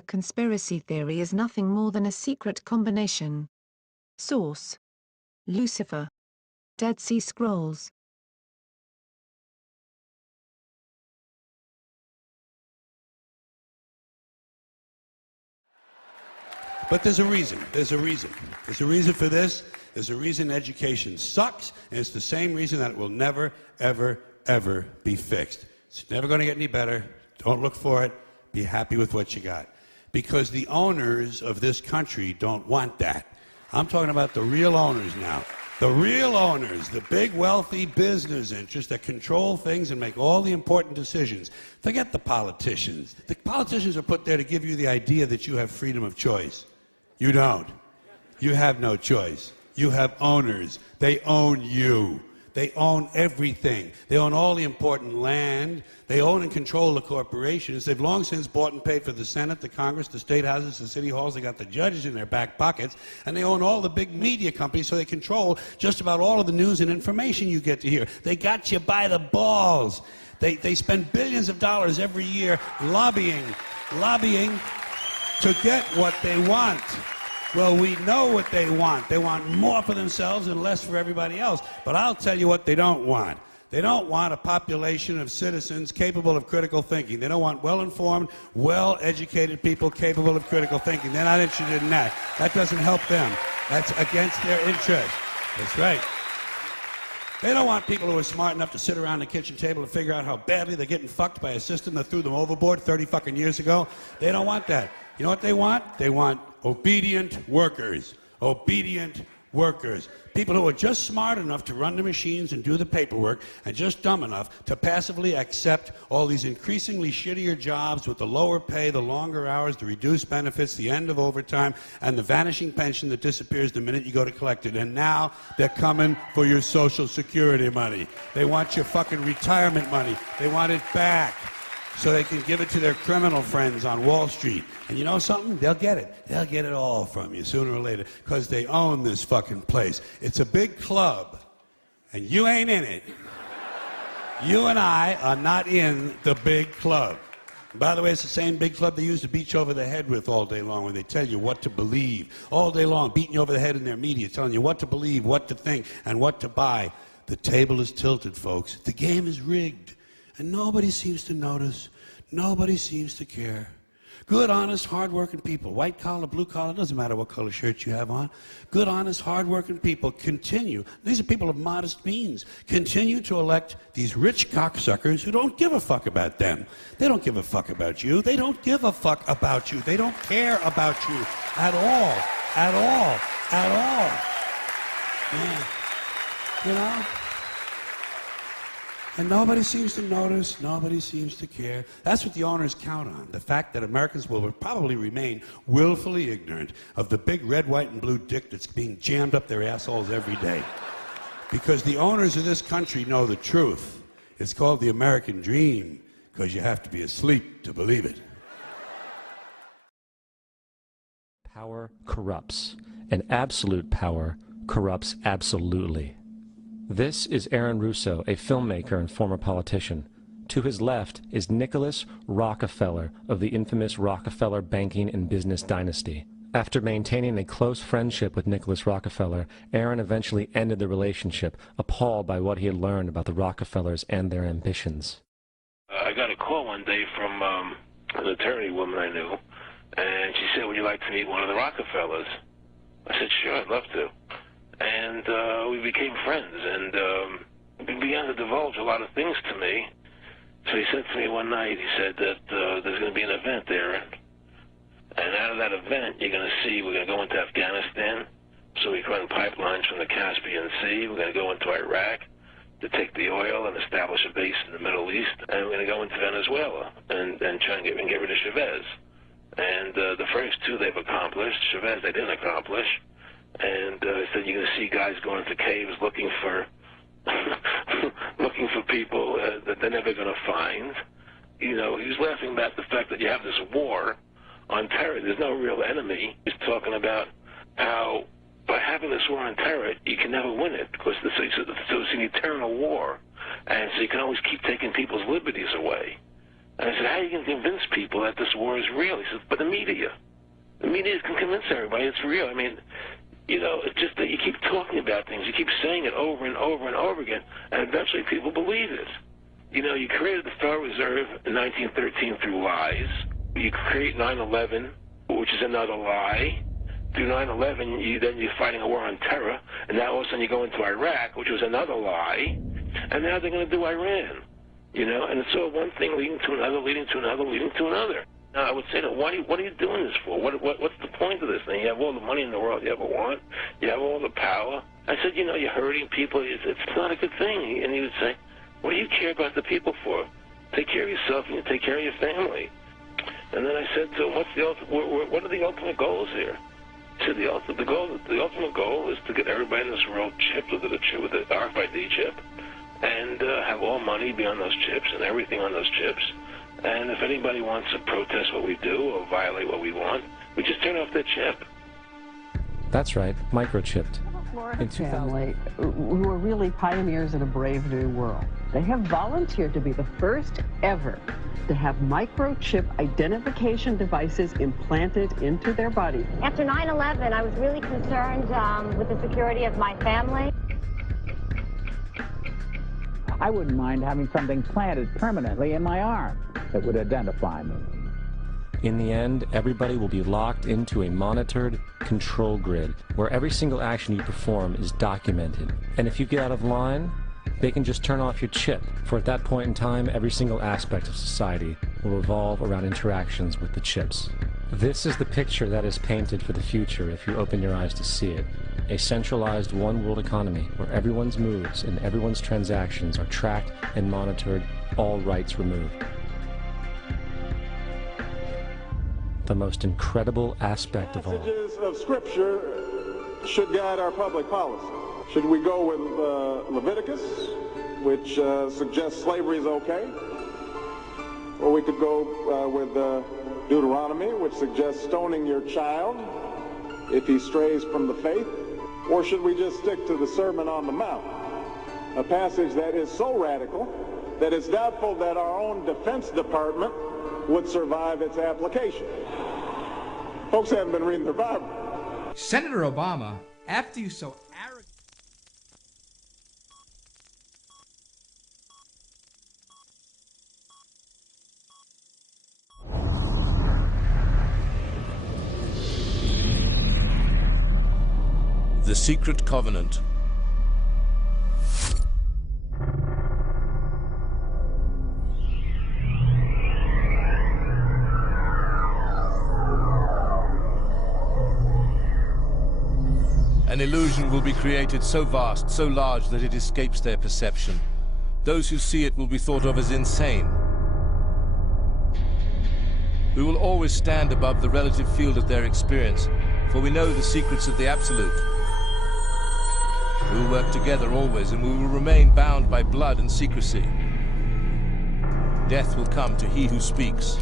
A conspiracy theory is nothing more than a secret combination. Source: Lucifer. Dead Sea Scrolls. But there's a reason. There's a reason. There's a reason for this. There's a reason education sucks, and it's the same reason that it will never, ever, ever be fixed. It's never going to get any better. Don't look for it. Be happy with what you got. Because the owners of this country don't want that. I'm talking about the real owners now. The real owners, the big wealthy business interests that control things and make all the important decisions. Forget the politicians. The politicians are put there to give you the idea that you have freedom of choice. You don't. You have no choice. You have owners. They own you. They own everything. They own all the important land. They own and control the corporations. They've long since bought and paid for the Senate, the Congress, the state houses, the city halls. They got the judges in their back pockets. And they own all the big media companies, so they control just about all of the news and information you get to hear. They got you by the balls. They spend billions of dollars every year lobbying to get what they want. Well, we know what they want. They want more for themselves and less for everybody else. But I'll tell you what they don't want. They don't want a population of citizens capable of critical thinking. They don't want well-informed, well-educated people capable of critical thinking. They're not interested in that. That doesn't help them. That's against their interest. That's right. They don't want people who are smart enough to sit around the kitchen table and figure out how badly they're getting fucked by a system that threw them overboard 30 fucking years ago. They don't want that. You know what they want? They want obedient workers. Obedient workers. People who are just smart enough to run the machines and do the paperwork and just dumb enough to passively accept all these increasingly shittier jobs with the lower pay, the longer hours, the reduced benefits, the end of overtime, and the vanishing pension that disappears the minute you go to collect it. And now they're coming for your Social Security money. They want your fucking retirement money. They want it back so they can give it to their criminal friends on Wall Street. And you know something? They'll get it. They'll get it all from you sooner or later because they own this fucking place. It's a big club, and you ain't in it. You and I are not in the big club. And by the way, it's the same big club they use to beat you over the head with all day long when they tell you what to believe. All day long, beating you over the head in their media, telling you what to believe, what to think, and what to buy. The table is tilted, folks. The game is rigged. And nobody seems to notice. Nobody seems to care. Good, honest, hard-working people, white collar, blue collar, doesn't matter what color shirt you have on. Good, honest, hard-working people continue. These are people of modest means. Continue to elect these rich cocksuckers who don't give a fuck about them. They don't give a fuck about you. They don't give a fuck about you. They don't care about you at all. At all. At all. Yeah. You know? And nobody seems to notice, nobody seems to care. That's what the owners count on, the fact that Americans will probably remain willfully ignorant of the big red, white, and blue dick that's being jammed up their assholes every day. Because the owners of this country know the truth. It's called the American dream, because you have to be asleep to believe it. Power corrupts, and absolute power corrupts absolutely. This is Aaron Russo, a filmmaker and former politician. To his left is Nicholas Rockefeller of the infamous Rockefeller banking and business dynasty. After maintaining a close friendship with Nicholas Rockefeller, Aaron eventually ended the relationship, appalled by what he had learned about the Rockefellers and their ambitions. I got a call one day from an attorney woman I knew, and she said, "Would you like to meet one of the Rockefellers?" I said, "Sure, I'd love to." And we became friends, and he began to divulge a lot of things to me. So he said to me one night, he said that there's going to be an event there, and out of that event, you're going to see we're going to go into Afghanistan, so we can run pipelines from the Caspian Sea. We're going to go into Iraq to take the oil and establish a base in the Middle East, and we're going to go into Venezuela and try and get rid of Chavez. And the first two they've accomplished. Chavez they didn't accomplish. And he said you're going to see guys going into caves looking for looking for people that they're never going to find. You know, he was laughing about the fact that you have this war on terror. There's no real enemy. He's talking about how by having this war on terror, you can never win it because it's an eternal war. And so you can always keep taking people's liberties away. And I said, how are you going to convince people that this war is real? He said, but the media. The media can convince everybody it's real. I mean, you know, it's just that you keep talking about things. You keep saying it over and over and over again, and eventually people believe it. You know, you created the Federal Reserve in 1913 through lies. You create 9/11, which is another lie. Through 9/11, then you're fighting a war on terror, and now all of a sudden you go into Iraq, which was another lie, and now they're going to do Iran. You know, and it's all one thing leading to another, leading to another, leading to another. Now, I would say that, what are you doing this for? What's the point of this thing? You have all the money in the world you ever want. You have all the power. I said, you know, you're hurting people. It's not a good thing. And he would say, what do you care about the people for? Take care of yourself and you take care of your family. And then I said to him, what are the ultimate goals here? He said, the ultimate goal is to get everybody in this world chipped with the RFID chip and have all money be on those chips and everything on those chips. And if anybody wants to protest what we do or violate what we want, we just turn off their chip. That's right, microchipped. In family, who are really pioneers in a brave new world. They have volunteered to be the first ever to have microchip identification devices implanted into their body. After 9/11, I was really concerned with the security of my family. I wouldn't mind having something planted permanently in my arm that would identify me. In the end, everybody will be locked into a monitored control grid where every single action you perform is documented. And if you get out of line, they can just turn off your chip, for at that point in time, every single aspect of society will revolve around interactions with the chips. This is the picture that is painted for the future if you open your eyes to see it. A centralized one-world economy where everyone's moves and everyone's transactions are tracked and monitored, all rights removed. The most incredible aspect of all. Passages of Scripture should guide our public policy. Should we go with Leviticus, which suggests slavery is okay? Or we could go with Deuteronomy, which suggests stoning your child if he strays from the faith? Or should we just stick to the Sermon on the Mount, a passage that is so radical that it's doubtful that our own Defense Department would survive its application? Folks haven't been reading their Bible. Senator Obama, after you so arrogantly... The Secret Covenant. An illusion will be created so vast, so large that it escapes their perception. Those who see it will be thought of as insane. We will always stand above the relative field of their experience, for we know the secrets of the Absolute. We will work together always, and we will remain bound by blood and secrecy. Death will come to he who speaks.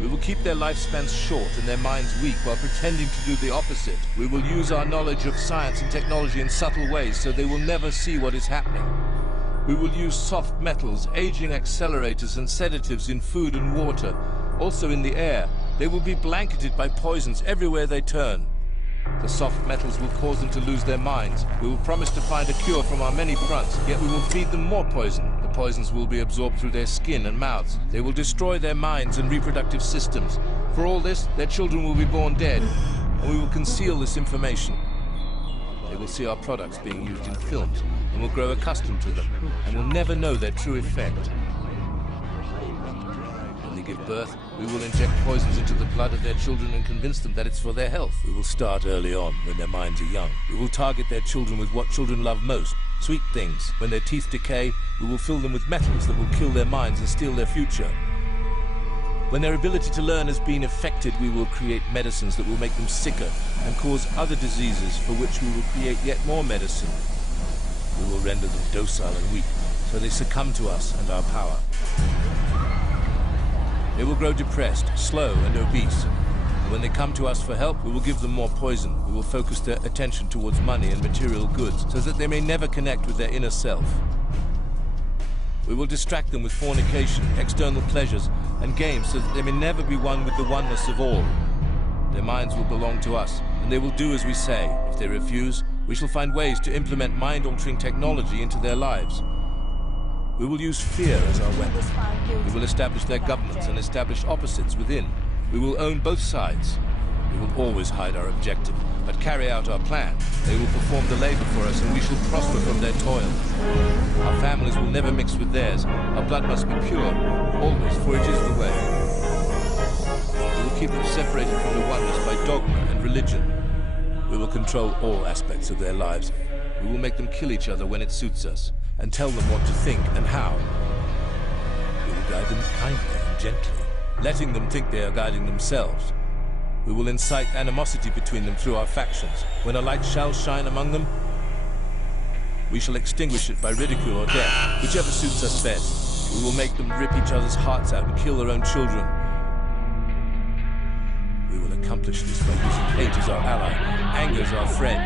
We will keep their lifespans short and their minds weak while pretending to do the opposite. We will use our knowledge of science and technology in subtle ways so they will never see what is happening. We will use soft metals, aging accelerators and sedatives in food and water, also in the air. They will be blanketed by poisons everywhere they turn. The soft metals will cause them to lose their minds. We will promise to find a cure from our many fronts, yet we will feed them more poison. The poisons will be absorbed through their skin and mouths. They will destroy their minds and reproductive systems. For all this, their children will be born dead, and we will conceal this information. They will see our products being used in films, and will grow accustomed to them, and will never know their true effect. When they give birth, we will inject poisons into the blood of their children and convince them that it's for their health. We will start early on, when their minds are young. We will target their children with what children love most, sweet things. When their teeth decay, we will fill them with metals that will kill their minds and steal their future. When their ability to learn has been affected, we will create medicines that will make them sicker and cause other diseases for which we will create yet more medicine. We will render them docile and weak, so they succumb to us and our power. They will grow depressed, slow, and obese. And when they come to us for help, we will give them more poison. We will focus their attention towards money and material goods, so that they may never connect with their inner self. We will distract them with fornication, external pleasures, and games so that they may never be one with the oneness of all. Their minds will belong to us, and they will do as we say. If they refuse, we shall find ways to implement mind-altering technology into their lives. We will use fear as our weapon. We will establish their governments and establish opposites within. We will own both sides. We will always hide our objective, but carry out our plan. They will perform the labor for us, and we shall prosper from their toil. Our families will never mix with theirs. Our blood must be pure, always, for it is the way. We will keep them separated from the oneness by dogma and religion. We will control all aspects of their lives. We will make them kill each other when it suits us, and tell them what to think and how. We will guide them kindly and gently, letting them think they are guiding themselves. We will incite animosity between them through our factions. When a light shall shine among them, we shall extinguish it by ridicule or death, whichever suits us best. We will make them rip each other's hearts out and kill their own children. We will accomplish this by using hate as our ally, anger as our friend.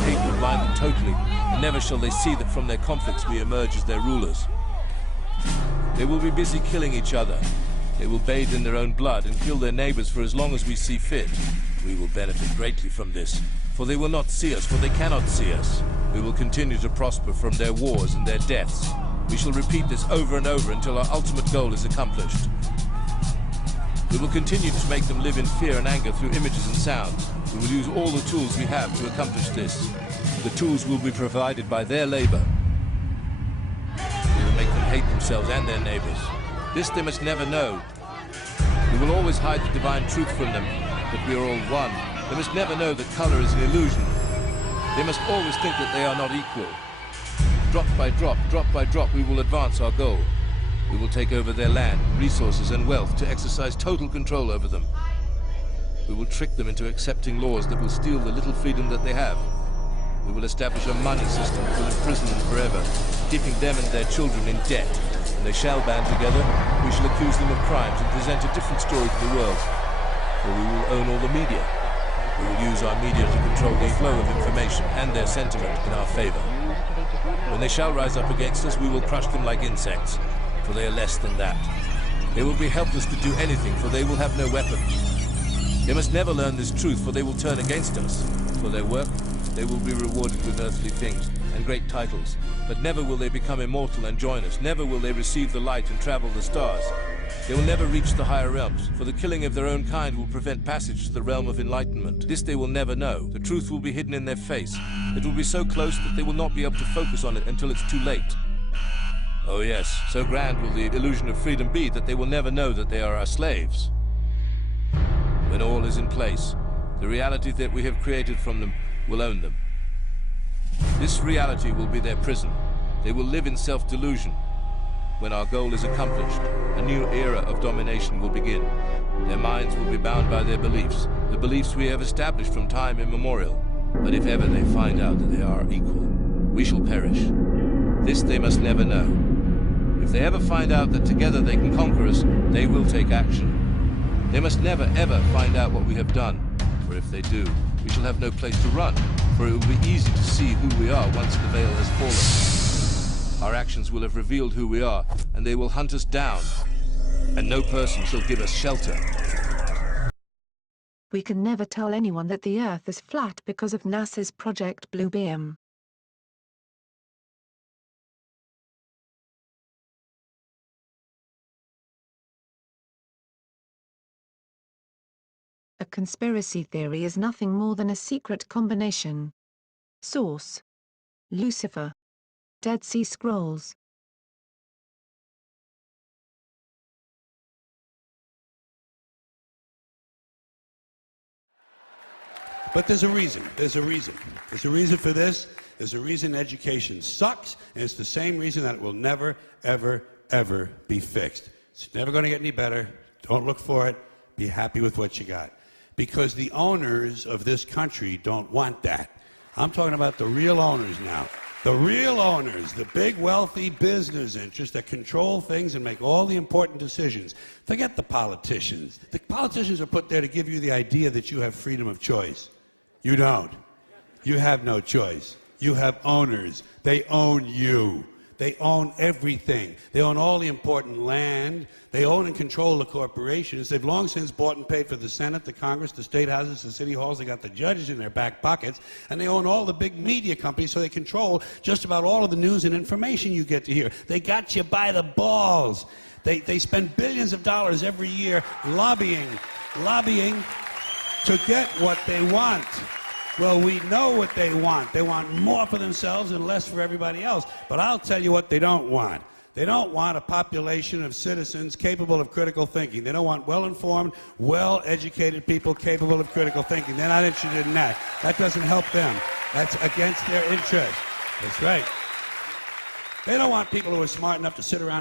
Hate will blind them totally, and never shall they see that from their conflicts we emerge as their rulers. They will be busy killing each other. They will bathe in their own blood and kill their neighbors for as long as we see fit. We will benefit greatly from this, for they will not see us, for they cannot see us. We will continue to prosper from their wars and their deaths. We shall repeat this over and over until our ultimate goal is accomplished. We will continue to make them live in fear and anger through images and sounds. We will use all the tools we have to accomplish this. The tools will be provided by their labor. We will make them hate themselves and their neighbors. This they must never know. We will always hide the divine truth from them, that we are all one. They must never know that color is an illusion. They must always think that they are not equal. Drop by drop, we will advance our goal. We will take over their land, resources, and wealth to exercise total control over them. We will trick them into accepting laws that will steal the little freedom that they have. We will establish a money system that will imprison them forever, keeping them and their children in debt. When they shall band together, we shall accuse them of crimes and present a different story to the world. For we will own all the media. We will use our media to control the flow of information and their sentiment in our favor. When they shall rise up against us, we will crush them like insects, for they are less than that. They will be helpless to do anything, for they will have no weapons. They must never learn this truth, for they will turn against us. For their work, they will be rewarded with earthly things and great titles, but never will they become immortal and join us. Never will they receive the light and travel the stars. They will never reach the higher realms, for the killing of their own kind will prevent passage to the realm of enlightenment. This they will never know. The truth will be hidden in their face. It will be so close that they will not be able to focus on it until it's too late. Oh yes, so grand will the illusion of freedom be that they will never know that they are our slaves. When all is in place, the reality that we have created from them will own them. This reality will be their prison. They will live in self-delusion. When our goal is accomplished, a new era of domination will begin. Their minds will be bound by their beliefs, the beliefs we have established from time immemorial. But if ever they find out that they are equal, we shall perish. This they must never know. If they ever find out that together they can conquer us, they will take action. They must never, ever find out what we have done, for if they do, we shall have no place to run, for it will be easy to see who we are once the veil has fallen. Our actions will have revealed who we are, and they will hunt us down, and no person shall give us shelter. We can never tell anyone that the Earth is flat because of NASA's Project Bluebeam. A conspiracy theory is nothing more than a secret combination. Source: Lucifer. Dead Sea Scrolls. But there's a reason. There's a reason. There's a reason for this. There's a reason education sucks, and it's the same reason that it will never, ever, ever be fixed. It's never going to get any better. Don't look for it. Be happy with what you got. Because the owners of this country don't want that. I'm talking about the real owners now. The real owners, the big wealthy business interests that control things and make all the important decisions. Forget the politicians. The politicians are put there to give you the idea that you have freedom of choice. You don't. You have no choice. You have owners. They own you. They own everything. They own all the important land. They own and control the corporations. They've long since bought and paid for the Senate, the Congress, the state houses, the city halls. They got the judges in their back pockets. And they own all the big media companies, so they control just about all of the news and information you get to hear. They got you by the balls. They spend billions of dollars every year lobbying to get what they want. Well, we know what they want. They want more for themselves and less for everybody else. But I'll tell you what they don't want. They don't want a population of citizens capable of critical thinking. They don't want well-informed, well-educated people capable of critical thinking. They're not interested in that. That doesn't help them. That's against their interest. That's right. They don't want people who are smart enough to sit around